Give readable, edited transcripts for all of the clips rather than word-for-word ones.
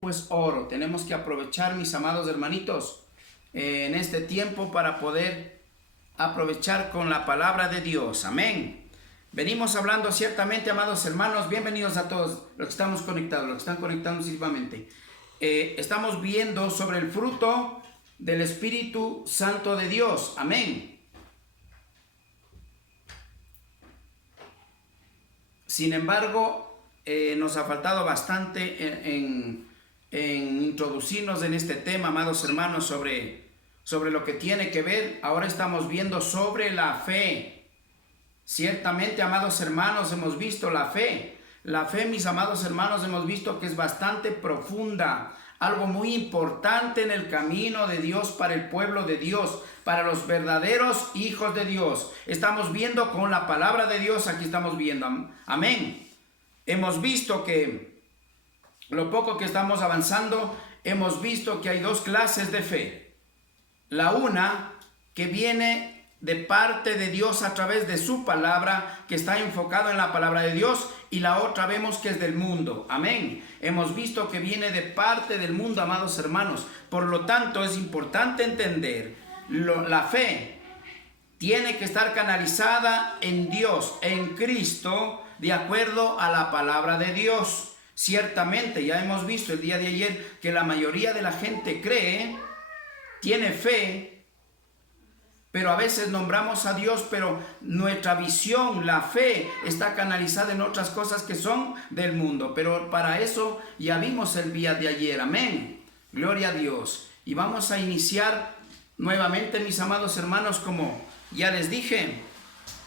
Pues oro. Tenemos que aprovechar, mis amados hermanitos, en este tiempo para poder aprovechar con la palabra de Dios. Amén. Venimos hablando ciertamente, amados hermanos, bienvenidos a todos los que estamos conectados, los que están conectados simplemente. Estamos viendo sobre el fruto del Espíritu Santo de Dios. Amén. Sin embargo, nos ha faltado bastante en introducirnos en este tema, amados hermanos, sobre lo que tiene que ver. Ahora estamos viendo sobre la fe. Ciertamente, amados hermanos, hemos visto la fe. La fe, mis amados hermanos, hemos visto que es bastante profunda, algo muy importante en el camino de Dios para el pueblo de Dios, para los verdaderos hijos de Dios. Estamos viendo con la palabra de Dios, aquí estamos viendo. Amén. Hemos visto que lo poco que estamos avanzando, hemos visto que hay dos clases de fe. La una que viene de parte de Dios a través de su palabra, que está enfocado en la palabra de Dios, y la otra vemos que es del mundo. Amén. Hemos visto que viene de parte del mundo, amados hermanos. Por lo tanto, es importante entender, la fe tiene que estar canalizada en Dios, en Cristo, de acuerdo a la palabra de Dios. Ciertamente, ya hemos visto el día de ayer que la mayoría de la gente cree, tiene fe, pero a veces nombramos a Dios, pero nuestra visión, la fe, está canalizada en otras cosas que son del mundo. Pero para eso ya vimos el día de ayer. Amén. Gloria a Dios. Y vamos a iniciar nuevamente, mis amados hermanos, como ya les dije.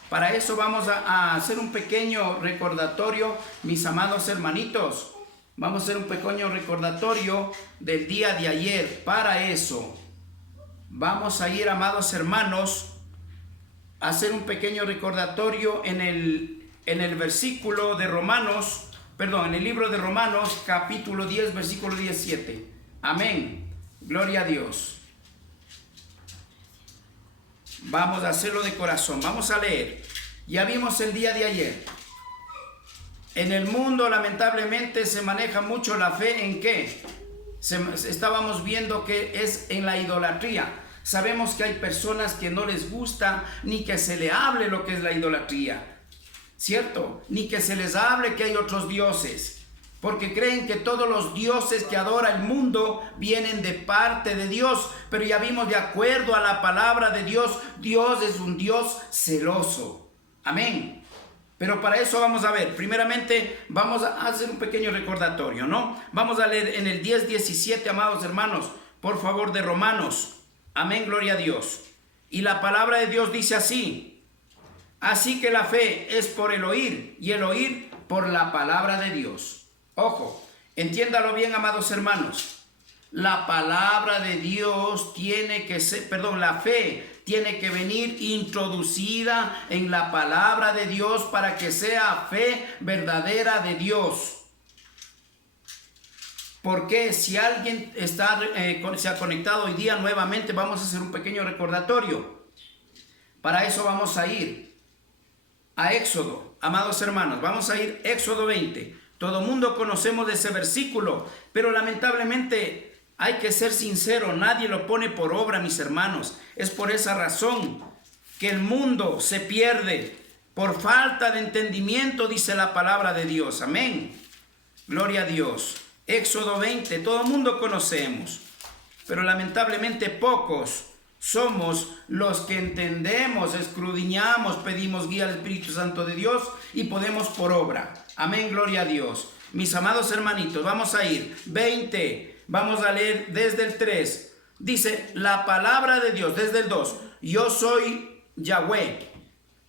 Para eso vamos a hacer un pequeño recordatorio, mis amados hermanitos. Vamos a hacer un pequeño recordatorio del día de ayer. Para eso vamos a ir, amados hermanos, a hacer un pequeño recordatorio en el versículo de Romanos, en el libro de Romanos, capítulo 10, versículo 17. Amén. Gloria a Dios. Vamos a hacerlo de corazón. Vamos a leer. Ya vimos el día de ayer. En el mundo, lamentablemente, se maneja mucho la fe. ¿En qué? Estábamos viendo que es en la idolatría. Sabemos que hay personas que no les gusta ni que se le hable lo que es la idolatría, ¿cierto? Ni que se les hable que hay otros dioses, porque creen que todos los dioses que adora el mundo vienen de parte de Dios. Pero ya vimos, de acuerdo a la palabra de Dios, Dios es un Dios celoso. Amén. Pero para eso vamos a ver, primeramente vamos a hacer un pequeño recordatorio, ¿no? Vamos a leer en el 10:17, amados hermanos, por favor, de Romanos. Amén, gloria a Dios. Y la palabra de Dios dice así: así que la fe es por el oír, y el oír por la palabra de Dios. Ojo, entiéndalo bien, amados hermanos. La palabra de Dios tiene que ser, la fe tiene que venir introducida en la palabra de Dios para que sea fe verdadera de Dios. Porque si alguien se ha conectado hoy día nuevamente, vamos a hacer un pequeño recordatorio. Para eso vamos a ir a Éxodo, amados hermanos. Vamos a ir a Éxodo 20. Todo mundo conocemos de ese versículo, pero lamentablemente hay que ser sincero, nadie lo pone por obra, mis hermanos. Es por esa razón que el mundo se pierde por falta de entendimiento, dice la palabra de Dios. Amén. Gloria a Dios. Éxodo 20, todo el mundo conocemos, pero lamentablemente pocos somos los que entendemos, escudriñamos, pedimos guía al Espíritu Santo de Dios y podemos por obra. Amén, gloria a Dios. Mis amados hermanitos, vamos a ir 20, vamos a leer desde el 3. Dice la palabra de Dios, desde el 2. Yo soy Yahweh,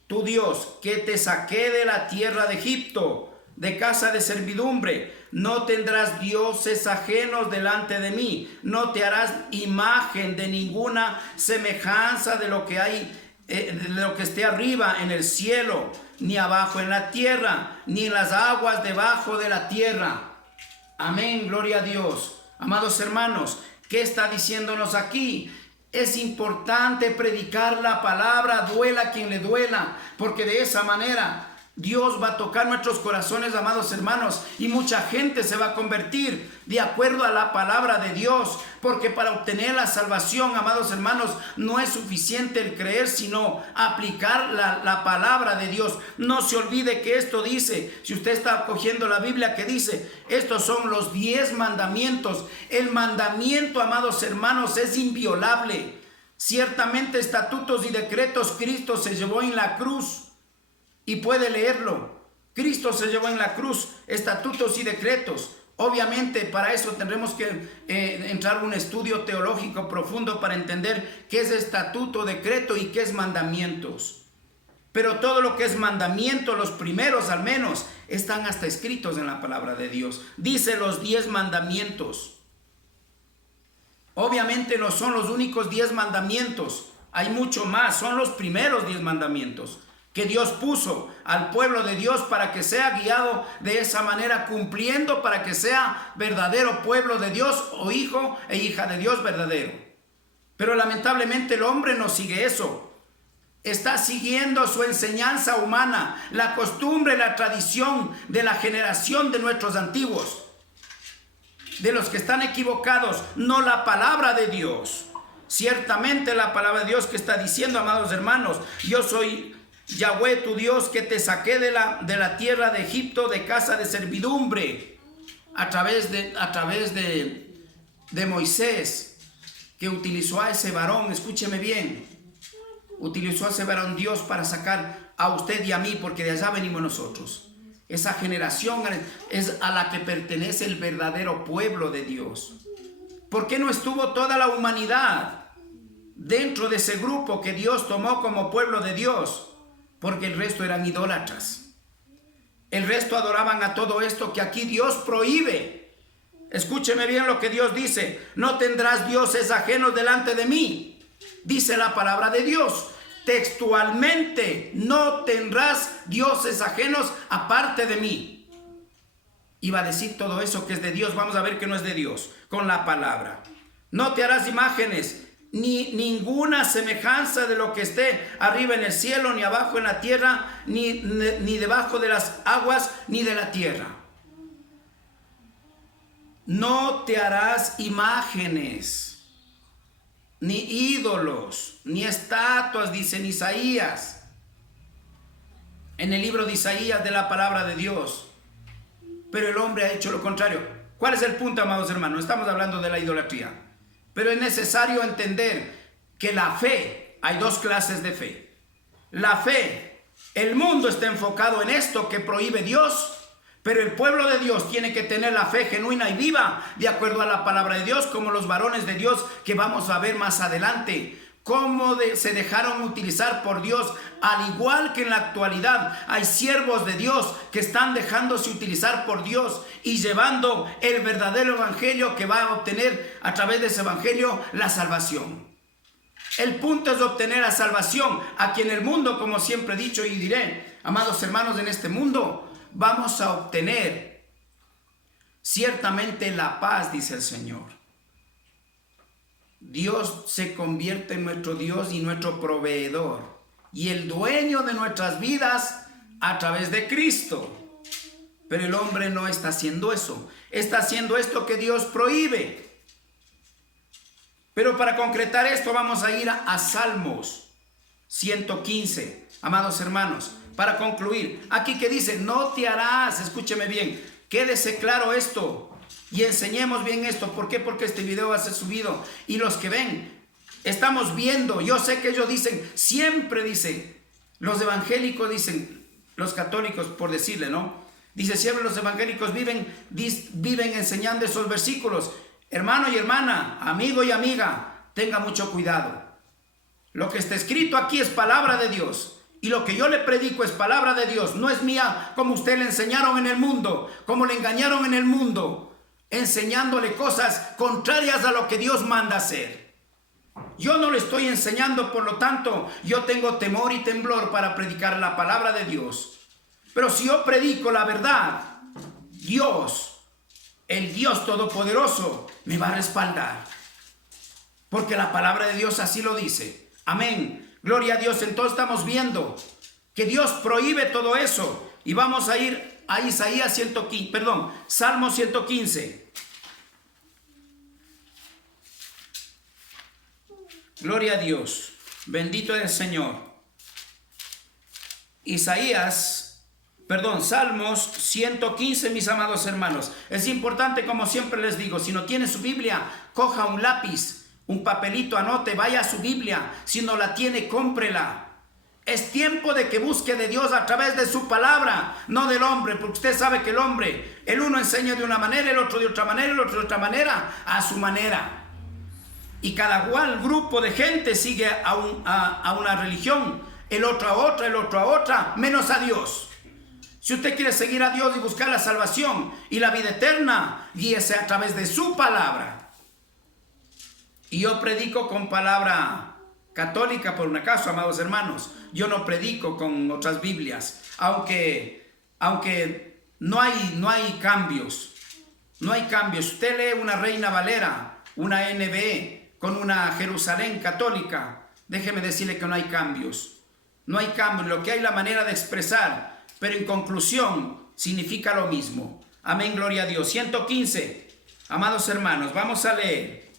tu Dios, que te saqué de la tierra de Egipto, de casa de servidumbre. No tendrás dioses ajenos delante de mí. No te harás imagen de ninguna semejanza de lo que hay, de lo que esté arriba en el cielo, ni abajo en la tierra, ni en las aguas debajo de la tierra. Amén, gloria a Dios. Amados hermanos, ¿qué está diciéndonos aquí? Es importante predicar la palabra, duela quien le duela, porque de esa manera Dios va a tocar nuestros corazones, amados hermanos, y mucha gente se va a convertir de acuerdo a la palabra de Dios, porque para obtener la salvación, amados hermanos, no es suficiente el creer, sino aplicar la palabra de Dios. No se olvide que esto dice, si usted está cogiendo la Biblia, que dice, estos son los 10 mandamientos. El mandamiento, amados hermanos, es inviolable. Ciertamente estatutos y decretos Cristo se llevó en la cruz. Y puede leerlo. Cristo se llevó en la cruz estatutos y decretos. Obviamente para eso tendremos que entrar a un estudio teológico profundo para entender qué es estatuto, decreto y qué es mandamientos. Pero todo lo que es mandamiento, los primeros al menos, están hasta escritos en la palabra de Dios. Dice los 10 mandamientos. Obviamente no son los únicos 10 mandamientos. Hay mucho más. Son los primeros 10 mandamientos que Dios puso al pueblo de Dios para que sea guiado de esa manera, cumpliendo para que sea verdadero pueblo de Dios o hijo e hija de Dios verdadero. Pero lamentablemente el hombre no sigue eso. Está siguiendo su enseñanza humana, la costumbre, la tradición de la generación de nuestros antiguos, de los que están equivocados, no la palabra de Dios. Ciertamente la palabra de Dios que está diciendo, amados hermanos, yo soy Yahweh tu Dios que te saqué de la tierra de Egipto, de casa de servidumbre, a través de Moisés, que utilizó a ese varón. Escúcheme bien, utilizó a ese varón Dios para sacar a usted y a mí, porque de allá venimos nosotros. Esa generación es a la que pertenece el verdadero pueblo de Dios. ¿Por qué no estuvo toda la humanidad dentro de ese grupo que Dios tomó como pueblo de Dios? Porque el resto eran idólatras. El resto adoraban a todo esto que aquí Dios prohíbe. Escúcheme bien lo que Dios dice. No tendrás dioses ajenos delante de mí. Dice la palabra de Dios. Textualmente, no tendrás dioses ajenos aparte de mí. Iba a decir todo eso que es de Dios. Vamos a ver que no es de Dios con la palabra. No te harás imágenes, ni ninguna semejanza de lo que esté arriba en el cielo, ni abajo en la tierra, ni debajo de las aguas, ni de la tierra. No te harás imágenes, ni ídolos, ni estatuas, dice en Isaías, en el libro de Isaías de la palabra de Dios. Pero el hombre ha hecho lo contrario. ¿Cuál es el punto, amados hermanos? Estamos hablando de la idolatría. Pero es necesario entender que la fe, hay dos clases de fe. La fe, el mundo está enfocado en esto que prohíbe Dios, pero el pueblo de Dios tiene que tener la fe genuina y viva, de acuerdo a la palabra de Dios, como los varones de Dios que vamos a ver más adelante. Cómo se dejaron utilizar por Dios, al igual que en la actualidad hay siervos de Dios que están dejándose utilizar por Dios y llevando el verdadero evangelio, que va a obtener a través de ese evangelio la salvación. El punto es obtener la salvación. Aquí en el mundo, como siempre he dicho y diré, amados hermanos, en este mundo vamos a obtener ciertamente la paz, dice el Señor. Dios se convierte en nuestro Dios y nuestro proveedor y el dueño de nuestras vidas a través de Cristo. Pero el hombre no está haciendo eso. Está haciendo esto que Dios prohíbe. Pero para concretar esto vamos a ir a Salmos 115, amados hermanos, para concluir. Aquí que dice, no te harás, escúcheme bien, quédese claro esto. Y enseñemos bien esto. ¿Por qué? Porque este video va a ser subido. Y los que ven, estamos viendo. Yo sé que ellos dicen, siempre dicen, los evangélicos dicen, los católicos por decirle, ¿no? Dice, siempre los evangélicos viven enseñando esos versículos. Hermano y hermana, amigo y amiga, tenga mucho cuidado. Lo que está escrito aquí es palabra de Dios. Y lo que yo le predico es palabra de Dios. No es mía como usted le enseñaron en el mundo, como le engañaron en el mundo, enseñándole cosas contrarias a lo que Dios manda hacer. Yo no le estoy enseñando, por lo tanto, yo tengo temor y temblor para predicar la palabra de Dios. Pero si yo predico la verdad, Dios, el Dios Todopoderoso, me va a respaldar. Porque la palabra de Dios así lo dice. Amén. Gloria a Dios. Entonces estamos viendo que Dios prohíbe todo eso. Y vamos a ir a Isaías 115, perdón, Salmo 115. Gloria a Dios. Bendito es el Señor. Salmos 115, mis amados hermanos. Es importante, como siempre les digo, si no tiene su Biblia, coja un lápiz, un papelito, anote, vaya a su Biblia. Si no la tiene, cómprela. Es tiempo de que busque de Dios a través de su palabra, no del hombre, porque usted sabe que el hombre, el uno enseña de una manera, el otro de otra manera, el otro de otra manera, a su manera. Y cada cual grupo de gente sigue a una religión, el otro a otra, el otro a otra, menos a Dios. Si usted quiere seguir a Dios y buscar la salvación y la vida eterna, guíese a través de su palabra. Y yo predico con palabra católica por un acaso, amados hermanos. Yo no predico con otras Biblias, aunque no hay cambios. No hay cambios. Usted lee una Reina Valera, una NBE, con una Jerusalén católica, déjeme decirle que no hay cambios. No hay cambios. Lo que hay es la manera de expresar, pero en conclusión significa lo mismo. Amén, gloria a Dios. 115, amados hermanos, vamos a leer.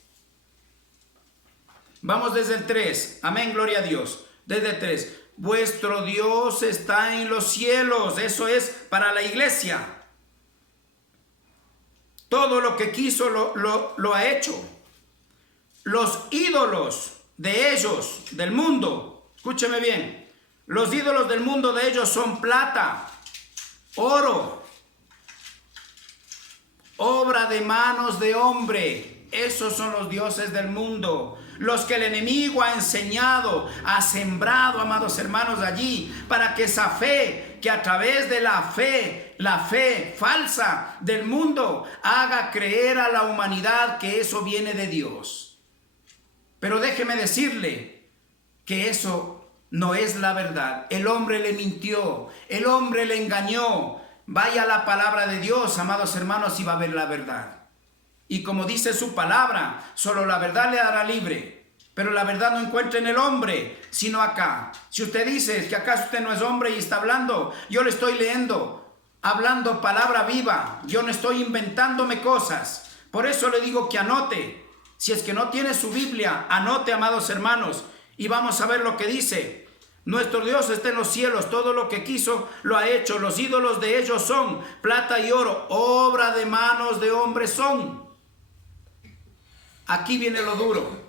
Vamos desde el 3. Amén, gloria a Dios. Desde el 3. Vuestro Dios está en los cielos. Eso es para la iglesia. Todo lo que quiso lo ha hecho. Los ídolos de ellos, del mundo, escúcheme bien. Los ídolos del mundo de ellos son plata, oro, obra de manos de hombre. Esos son los dioses del mundo. Los que el enemigo ha enseñado, ha sembrado, amados hermanos, allí, para que esa fe, que a través de la fe falsa del mundo, haga creer a la humanidad que eso viene de Dios. Pero déjeme decirle que eso no es la verdad. El hombre le mintió, el hombre le engañó. Vaya a la palabra de Dios, amados hermanos, y va a ver la verdad. Y como dice su palabra, solo la verdad le hará libre. Pero la verdad no encuentra en el hombre, sino acá. Si usted dice que acaso usted no es hombre y está hablando, yo le estoy leyendo, hablando palabra viva. Yo no estoy inventándome cosas. Por eso le digo que anote. Si es que no tiene su Biblia, anote, amados hermanos. Y vamos a ver lo que dice. Nuestro Dios está en los cielos, todo lo que quiso lo ha hecho. Los ídolos de ellos son plata y oro, obra de manos de hombres son. Aquí viene lo duro.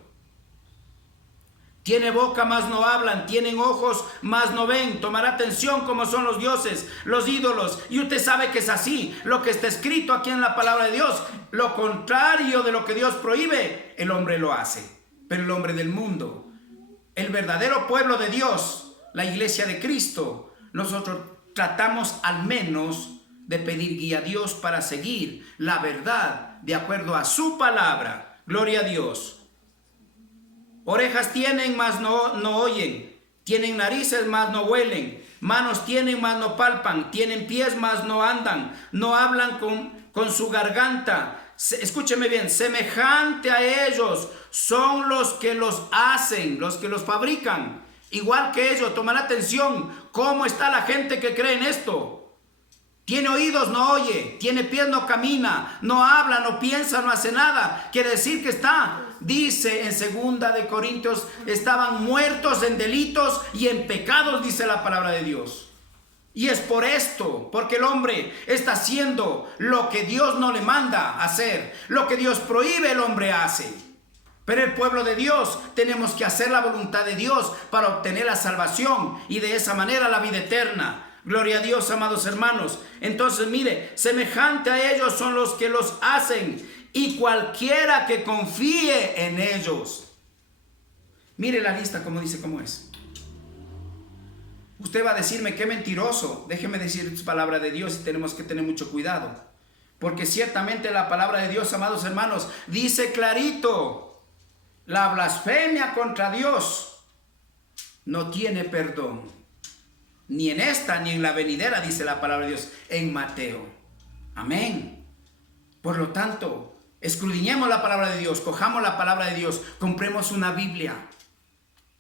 Tiene boca, mas no hablan. Tienen ojos, mas no ven. Tomará atención como son los dioses, los ídolos. Y usted sabe que es así. Lo que está escrito aquí en la palabra de Dios, lo contrario de lo que Dios prohíbe, el hombre lo hace. Pero el hombre del mundo, el verdadero pueblo de Dios, la iglesia de Cristo, nosotros tratamos al menos de pedir guía a Dios para seguir la verdad de acuerdo a su palabra. Gloria a Dios. Orejas tienen, mas no oyen. Tienen narices, mas no huelen. Manos tienen, mas no palpan. Tienen pies, mas no andan. No hablan con su garganta. Escúcheme bien. Semejante a ellos son los que los hacen, los que los fabrican. Igual que ellos. Tomar atención. ¿Cómo está la gente que cree en esto? Tiene oídos, no oye. Tiene pies, no camina. No habla, no piensa, no hace nada. Quiere decir que está, dice en 2 de Corintios, estaban muertos en delitos y en pecados, dice la palabra de Dios. Y es por esto, porque el hombre está haciendo lo que Dios no le manda hacer. Lo que Dios prohíbe, el hombre hace. Pero el pueblo de Dios tenemos que hacer la voluntad de Dios para obtener la salvación y de esa manera la vida eterna. Gloria a Dios, amados hermanos. Entonces, mire, semejante a ellos son los que los hacen y cualquiera que confíe en ellos. Mire la lista como dice cómo es. Usted va a decirme qué mentiroso. Déjeme decir palabra de Dios y tenemos que tener mucho cuidado. Porque ciertamente la palabra de Dios, amados hermanos, dice clarito: la blasfemia contra Dios no tiene perdón. Ni en esta ni en la venidera, dice la palabra de Dios en Mateo. Amén. Por lo tanto, escudriñemos la palabra de Dios, cojamos la palabra de Dios, compremos una Biblia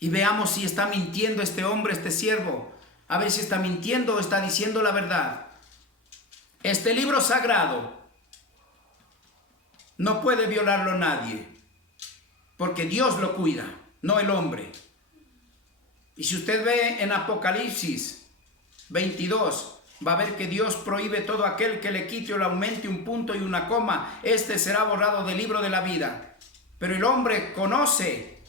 y veamos si está mintiendo este hombre, este siervo. A ver si está mintiendo o está diciendo la verdad. Este libro sagrado no puede violarlo nadie, porque Dios lo cuida, no el hombre. Y si usted ve en Apocalipsis 22, va a ver que Dios prohíbe todo aquel que le quite o le aumente un punto y una coma. Este será borrado del libro de la vida. Pero el hombre conoce,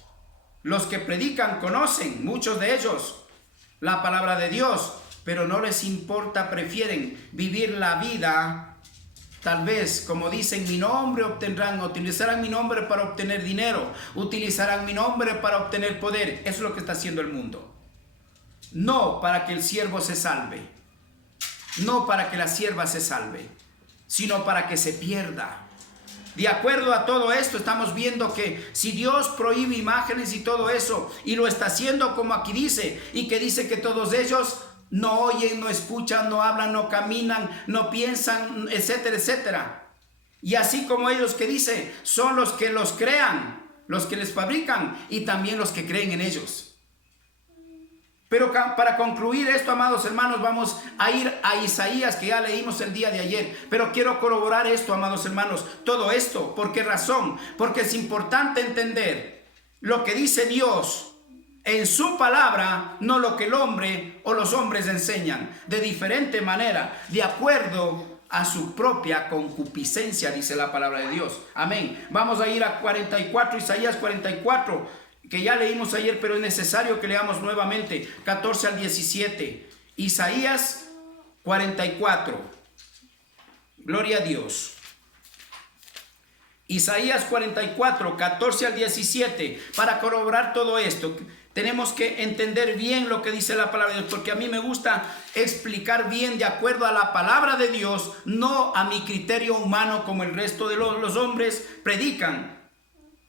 los que predican conocen, muchos de ellos, la palabra de Dios, pero no les importa, prefieren vivir la vida. Tal vez, como dicen, mi nombre utilizarán mi nombre para obtener dinero, utilizarán mi nombre para obtener poder. Eso es lo que está haciendo el mundo. No para que el siervo se salve, no para que la sierva se salve, sino para que se pierda. De acuerdo a todo esto, estamos viendo que si Dios prohíbe imágenes y todo eso, y lo está haciendo como aquí dice, y que dice que todos ellos no oyen, no escuchan, no hablan, no caminan, no piensan, etcétera, etcétera. Y así como ellos que dice, son los que los crean, los que les fabrican y también los que creen en ellos. Pero para concluir esto, amados hermanos, vamos a ir a Isaías, que ya leímos el día de ayer. Pero quiero corroborar esto, amados hermanos, todo esto. ¿Por qué razón? Porque es importante entender lo que dice Dios en su palabra, no lo que el hombre o los hombres enseñan, de diferente manera, de acuerdo a su propia concupiscencia, dice la palabra de Dios. Amén. Vamos a ir a 44, Isaías 44, que ya leímos ayer, pero es necesario que leamos nuevamente, 14 al 17. Isaías 44. Gloria a Dios. Isaías 44, 14 al 17. Para corroborar todo esto, tenemos que entender bien lo que dice la palabra de Dios, porque a mí me gusta explicar bien de acuerdo a la palabra de Dios, no a mi criterio humano como el resto de los hombres predican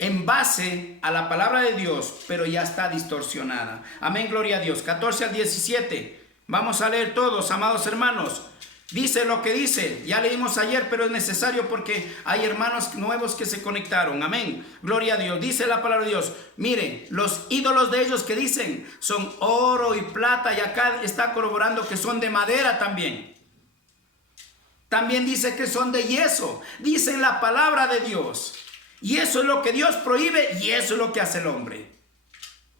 en base a la palabra de Dios, pero ya está distorsionada. Amén, gloria a Dios. 14 al 17. Vamos a leer todos, amados hermanos. Dice lo que dice. Ya leímos ayer, pero es necesario porque hay hermanos nuevos que se conectaron. Amén, gloria a Dios. Dice la palabra de Dios. Miren, los ídolos de ellos que dicen son oro y plata, y acá está corroborando que son de madera también. También dice que son de yeso. Dice la palabra de Dios. Y eso es lo que Dios prohíbe, y eso es lo que hace el hombre.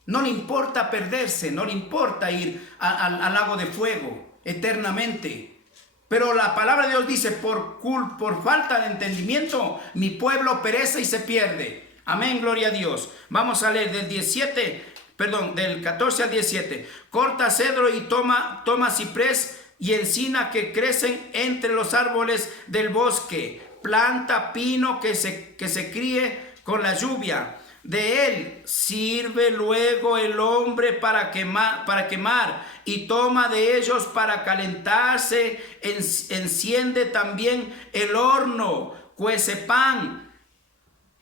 No le importa perderse, no le importa ir al lago de fuego eternamente. Pero la palabra de Dios dice, por falta de entendimiento, mi pueblo perece y se pierde. Amén, gloria a Dios. Vamos a leer del 14 al 17. Corta cedro y toma ciprés y encina que crecen entre los árboles del bosque. Planta pino que se críe con la lluvia. De él sirve luego el hombre para quemar y toma de ellos para calentarse. Enciende también el horno, cuece pan.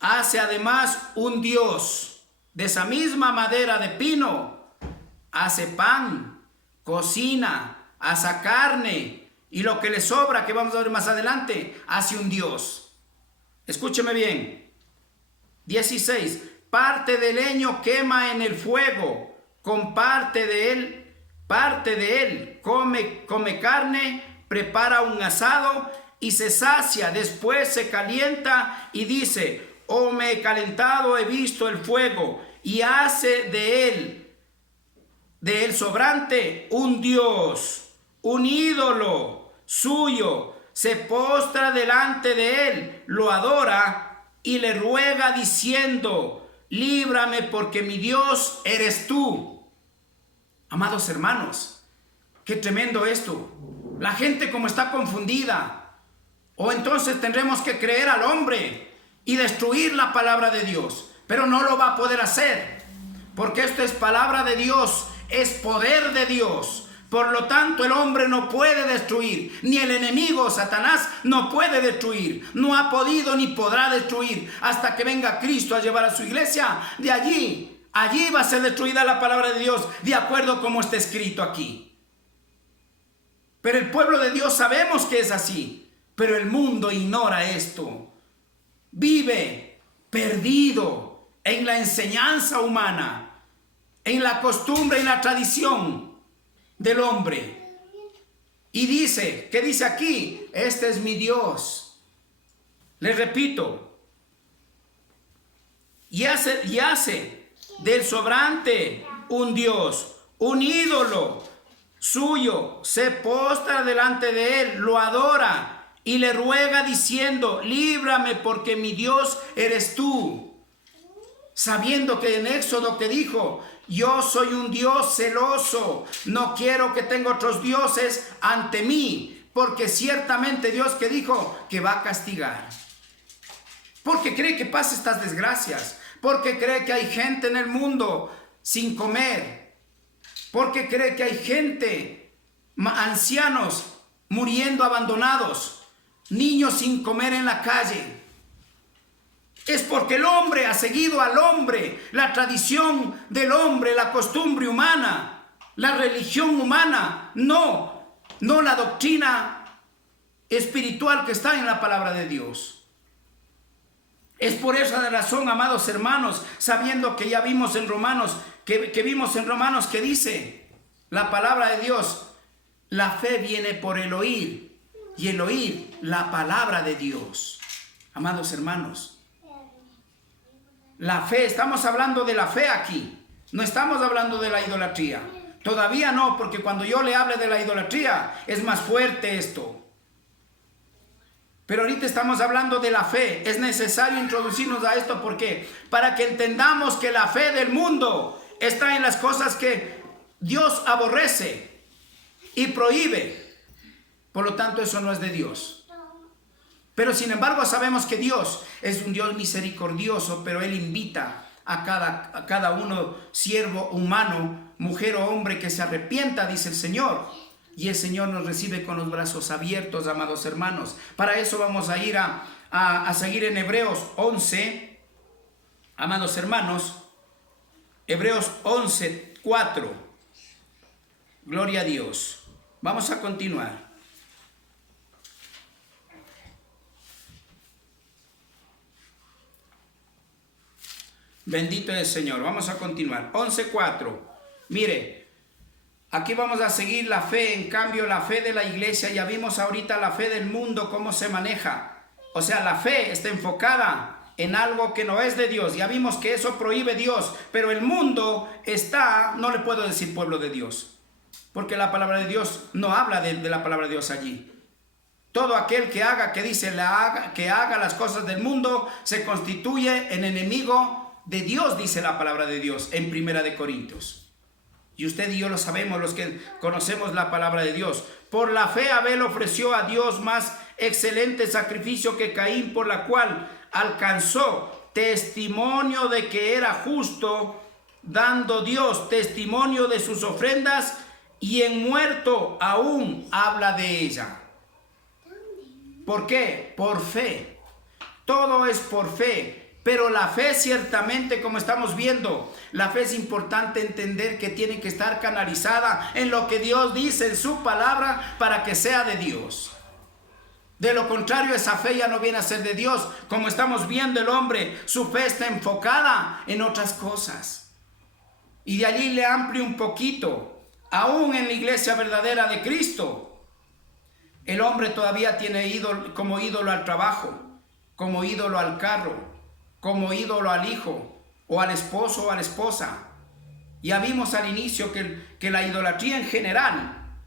Hace además un dios. De esa misma madera de pino hace pan, cocina, asa carne. Y lo que le sobra, que vamos a ver más adelante, hace un dios. Escúcheme bien. 16. Parte de leño quema en el fuego. Con parte de él come carne, prepara un asado y se sacia. Después se calienta y dice, oh, me he calentado, he visto el fuego. Y hace de él sobrante un dios, un ídolo suyo, se postra delante de él, lo adora y le ruega diciendo, líbrame porque mi Dios eres tú. Amados hermanos, qué tremendo esto. La gente como está confundida. O entonces tendremos que creer al hombre y destruir la palabra de Dios, pero no lo va a poder hacer, porque esto es palabra de Dios, es poder de Dios. Por lo tanto, el hombre no puede destruir, ni el enemigo, Satanás, no puede destruir. No ha podido ni podrá destruir hasta que venga Cristo a llevar a su iglesia. De allí va a ser destruida la palabra de Dios, de acuerdo como está escrito aquí. Pero el pueblo de Dios sabemos que es así, pero el mundo ignora esto. Vive perdido en la enseñanza humana, en la costumbre y la tradición. del hombre. Y dice, ¿qué dice aquí? Este es mi Dios. Les repito, y hace del sobrante un Dios, un ídolo suyo, se postra delante de él, lo adora y le ruega diciendo, líbrame porque mi Dios eres tú. Sabiendo que en Éxodo que dijo, yo soy un Dios celoso, no quiero que tenga otros dioses ante mí, porque ciertamente Dios que dijo que va a castigar. Porque cree que pasa estas desgracias, porque cree que hay gente en el mundo sin comer, porque cree que hay gente, ancianos muriendo abandonados, niños sin comer en la calle. Es porque el hombre ha seguido al hombre, la tradición del hombre, la costumbre humana, la religión humana, no la doctrina espiritual que está en la palabra de Dios. Es por esa razón, amados hermanos, sabiendo que ya vimos en Romanos, que vimos en Romanos que dice la palabra de Dios, la fe viene por el oír y el oír la palabra de Dios. Amados hermanos, la fe, estamos hablando de la fe aquí, no estamos hablando de la idolatría. Todavía no, porque cuando yo le hable de la idolatría es más fuerte esto. Pero ahorita estamos hablando de la fe. Es necesario introducirnos a esto, ¿por qué? Para que entendamos que la fe del mundo está en las cosas que Dios aborrece y prohíbe. Por lo tanto, eso no es de Dios. Pero sin embargo sabemos que Dios es un Dios misericordioso, pero Él invita a cada uno, siervo humano, mujer o hombre, que se arrepienta, dice el Señor. Y el Señor nos recibe con los brazos abiertos, amados hermanos. Para eso vamos a ir a seguir en Hebreos 11, amados hermanos. Hebreos 11, 4. Gloria a Dios. Vamos a continuar. Bendito es el Señor. Vamos a continuar. 11:4. Mire, aquí vamos a seguir la fe. En cambio, la fe de la iglesia, ya vimos ahorita la fe del mundo, cómo se maneja. O sea, la fe está enfocada en algo que no es de Dios. Ya vimos que eso prohíbe Dios. Pero el mundo está, no le puedo decir pueblo de Dios, porque la palabra de Dios no habla de la palabra de Dios allí. Todo aquel que haga, que haga las cosas del mundo, se constituye en enemigo de Dios, dice la palabra de Dios en 1 de Corintios. Y usted y yo lo sabemos, los que conocemos la palabra de Dios. Por la fe Abel ofreció a Dios más excelente sacrificio que Caín, por la cual alcanzó testimonio de que era justo, dando Dios testimonio de sus ofrendas, y en muerto aún habla de ella. ¿Por qué? Por fe. Todo es por fe. Pero la fe ciertamente, como estamos viendo, la fe es importante entender que tiene que estar canalizada en lo que Dios dice en su palabra para que sea de Dios. De lo contrario, esa fe ya no viene a ser de Dios. Como estamos viendo, el hombre, su fe está enfocada en otras cosas. Y de allí le amplio un poquito. Aún en la iglesia verdadera de Cristo, el hombre todavía tiene como ídolo al trabajo, como ídolo al carro, como ídolo al hijo, o al esposo o a la esposa. Ya vimos al inicio que la idolatría en general,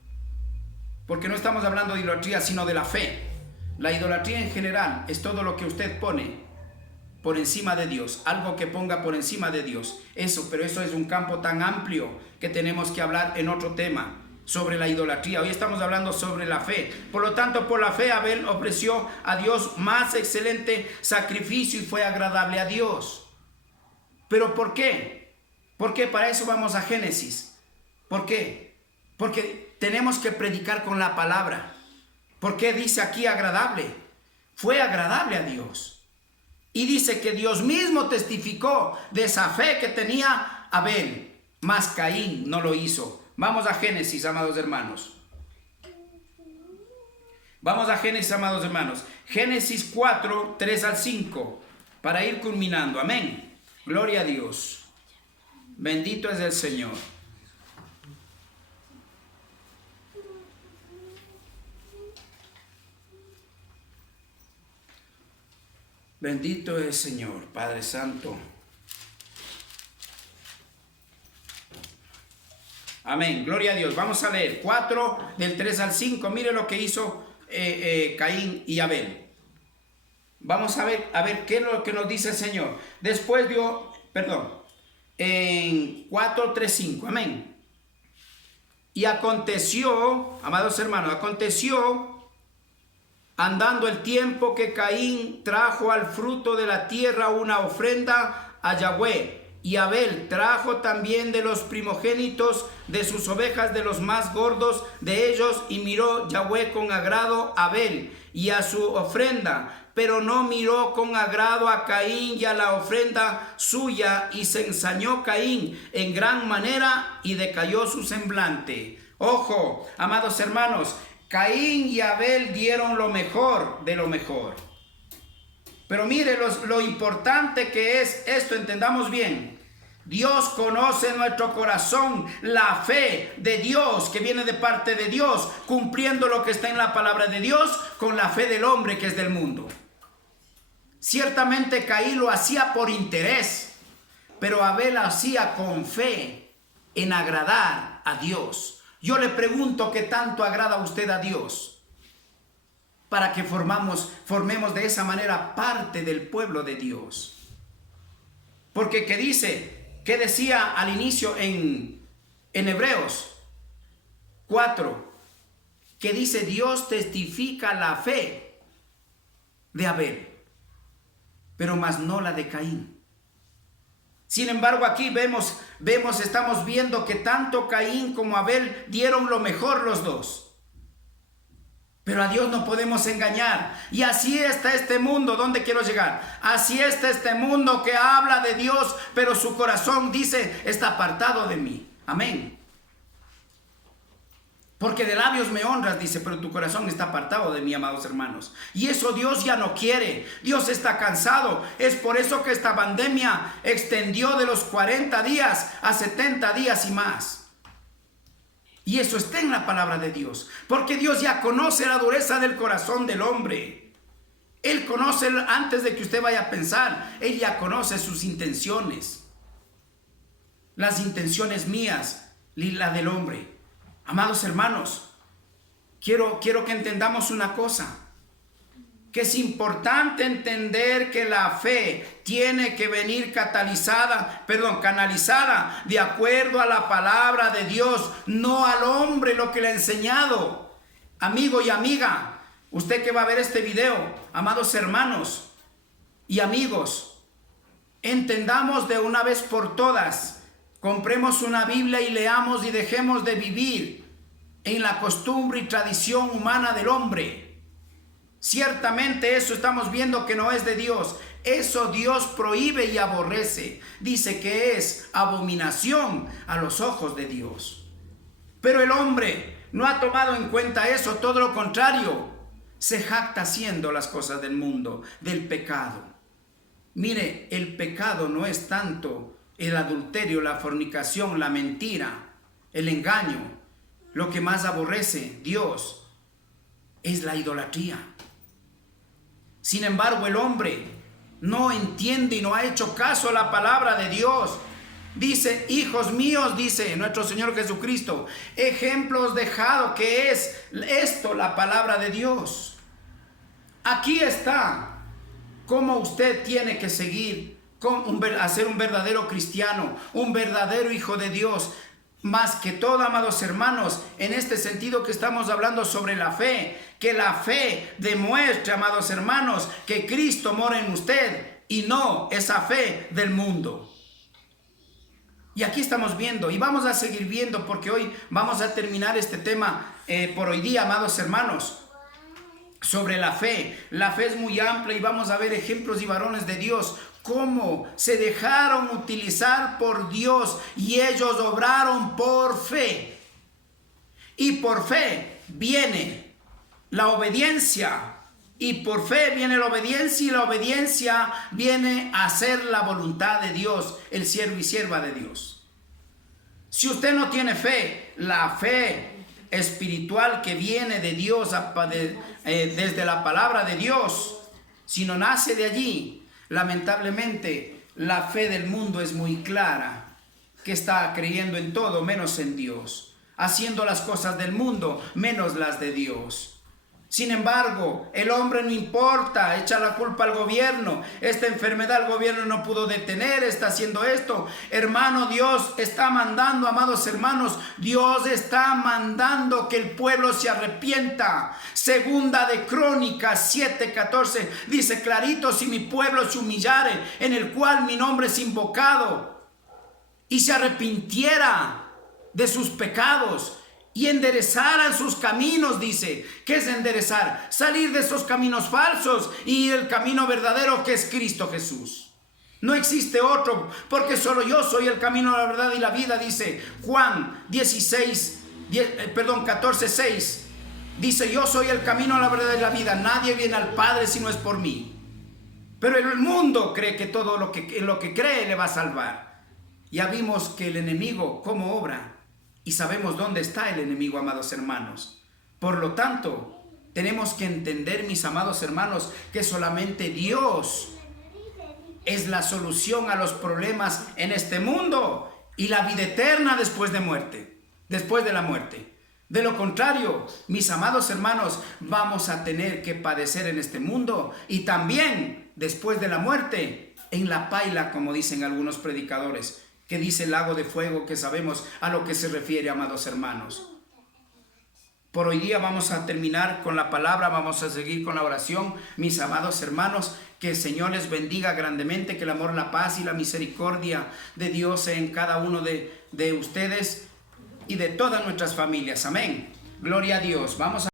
porque no estamos hablando de idolatría sino de la fe, la idolatría en general es todo lo que usted pone por encima de Dios, algo que ponga por encima de Dios. Pero eso es un campo tan amplio que tenemos que hablar en otro tema sobre la idolatría. Hoy estamos hablando sobre la fe. Por lo tanto, por la fe Abel ofreció a Dios más excelente sacrificio y fue agradable a Dios. ¿Pero por qué? Porque para eso vamos a Génesis. ¿Por qué? Porque tenemos que predicar con la palabra. ¿Por qué dice aquí agradable? Fue agradable a Dios. Y dice que Dios mismo testificó de esa fe que tenía Abel, mas Caín no lo hizo. Vamos a Génesis, amados hermanos. Vamos a Génesis, amados hermanos. Génesis 4, 3 al 5, para ir culminando. Amén. Gloria a Dios. Bendito es el Señor. Bendito es Señor, Padre Santo. Amén, gloria a Dios. Vamos a leer 4 del 3 al 5. Mire lo que hizo Caín y Abel. Vamos a ver qué es lo que nos dice el Señor. Después en 4, 3, 5. Amén. Y aconteció, amados hermanos, andando el tiempo, que Caín trajo al fruto de la tierra una ofrenda a Yahweh. Y Abel trajo también de los primogénitos de sus ovejas, de los más gordos de ellos. Y miró Yahweh con agrado a Abel y a su ofrenda, pero no miró con agrado a Caín y a la ofrenda suya. Y se ensañó Caín en gran manera y decayó su semblante. Ojo, amados hermanos, Caín y Abel dieron lo mejor de lo mejor. Pero mire lo importante que es esto, entendamos bien. Dios conoce nuestro corazón, la fe de Dios que viene de parte de Dios, cumpliendo lo que está en la palabra de Dios con la fe del hombre que es del mundo. Ciertamente Caín lo hacía por interés, pero Abel lo hacía con fe en agradar a Dios. Yo le pregunto, ¿qué tanto agrada usted a Dios? Para que formemos de esa manera parte del pueblo de Dios. Porque ¿qué decía al inicio en Hebreos 4? Que dice: Dios testifica la fe de Abel, pero más no la de Caín. Sin embargo, aquí estamos viendo que tanto Caín como Abel dieron lo mejor los dos. Pero a Dios no podemos engañar. Y así está este mundo. ¿Dónde quiero llegar? Así está este mundo que habla de Dios, pero su corazón dice: está apartado de mí. Amén. Porque de labios me honras, dice, pero tu corazón está apartado de mí, amados hermanos. Y eso Dios ya no quiere. Dios está cansado. Es por eso que esta pandemia extendió de los 40 días a 70 días y más. Y eso está en la palabra de Dios. Porque Dios ya conoce la dureza del corazón del hombre. Él conoce antes de que usted vaya a pensar. Él ya conoce sus intenciones. Las intenciones mías y la del hombre. Amados hermanos, quiero que entendamos una cosa. Que es importante entender que la fe tiene que venir canalizada de acuerdo a la palabra de Dios, no al hombre lo que le ha enseñado. Amigo y amiga, usted que va a ver este video, amados hermanos y amigos, entendamos de una vez por todas, compremos una Biblia y leamos y dejemos de vivir en la costumbre y tradición humana del hombre. Ciertamente eso estamos viendo que no es de Dios. Eso Dios prohíbe y aborrece. Dice que es abominación a los ojos de Dios. Pero el hombre no ha tomado en cuenta eso, todo lo contrario. Se jacta haciendo las cosas del mundo, del pecado. Mire, el pecado no es tanto el adulterio, la fornicación, la mentira, el engaño. Lo que más aborrece Dios es la idolatría. Sin embargo, el hombre no entiende y no ha hecho caso a la palabra de Dios. Dice: hijos míos, dice nuestro Señor Jesucristo, ejemplos dejado, que es esto la palabra de Dios. Aquí está cómo usted tiene que seguir, a ser un verdadero cristiano, un verdadero hijo de Dios. Más que todo, amados hermanos, en este sentido que estamos hablando sobre la fe, que la fe demuestre, amados hermanos, que Cristo mora en usted y no esa fe del mundo. Y aquí estamos viendo y vamos a seguir viendo, porque hoy vamos a terminar este tema por hoy día, amados hermanos, sobre la fe. La fe es muy amplia y vamos a ver ejemplos y varones de Dios, cómo se dejaron utilizar por Dios y ellos obraron por fe. Y por fe viene la obediencia. Y por fe viene la obediencia, y la obediencia viene a hacer la voluntad de Dios, el siervo y sierva de Dios. Si usted no tiene fe, la fe espiritual que viene de Dios desde la palabra de Dios, si no nace de allí, lamentablemente la fe del mundo es muy clara, que está creyendo en todo menos en Dios, haciendo las cosas del mundo menos las de Dios. Sin embargo, el hombre no importa, echa la culpa al gobierno. Esta enfermedad el gobierno no pudo detener, está haciendo esto. Hermano, Dios está mandando, amados hermanos, Dios está mandando que el pueblo se arrepienta. Segunda de Crónicas 7:14 dice clarito: si mi pueblo se humillare, en el cual mi nombre es invocado, y se arrepintiera de sus pecados, y enderezaran sus caminos, dice. ¿Qué es enderezar? Salir de esos caminos falsos y el camino verdadero, que es Cristo Jesús. No existe otro, porque solo yo soy el camino, la verdad y la vida, dice Juan 14:6. Dice: yo soy el camino, la verdad y la vida. Nadie viene al Padre si no es por mí. Pero el mundo cree que todo lo que cree le va a salvar. Ya vimos que el enemigo cómo obra. Y sabemos dónde está el enemigo, amados hermanos. Por lo tanto, tenemos que entender, mis amados hermanos, que solamente Dios es la solución a los problemas en este mundo y la vida eterna después de la muerte. De lo contrario, mis amados hermanos, vamos a tener que padecer en este mundo y también después de la muerte en la paila, como dicen algunos predicadores, que dice lago de fuego, que sabemos a lo que se refiere, amados hermanos. Por hoy día vamos a terminar con la palabra, vamos a seguir con la oración, mis amados hermanos. Que el Señor les bendiga grandemente, que el amor, la paz y la misericordia de Dios sea en cada uno de ustedes y de todas nuestras familias. Amén. Gloria a Dios. Vamos a